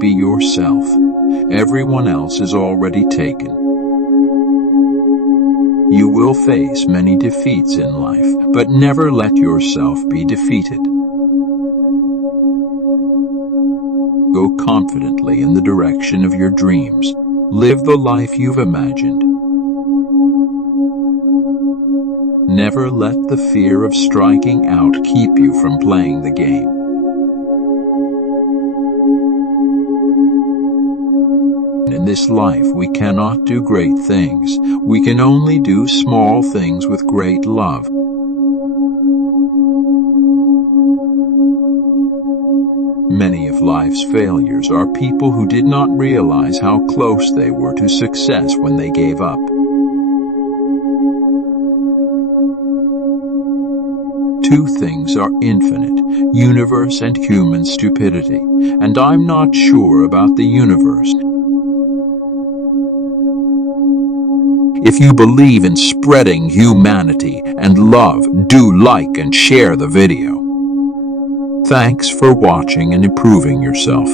be yourself. Everyone else is already taken. You will face many defeats in life, but never let yourself be defeated. Go confidently in the direction of your dreams. Live the life you've imagined. Never let the fear of striking out keep you from playing the game. In this life we cannot do great things. We can only do small things with great love. Many of life's failures are people who did not realize how close they were to success when they gave up. Two things are infinite, universe and human stupidity, and I'm not sure about the universe. If you believe in spreading humanity and love, do like and share the video. Thanks for watching and improving yourself.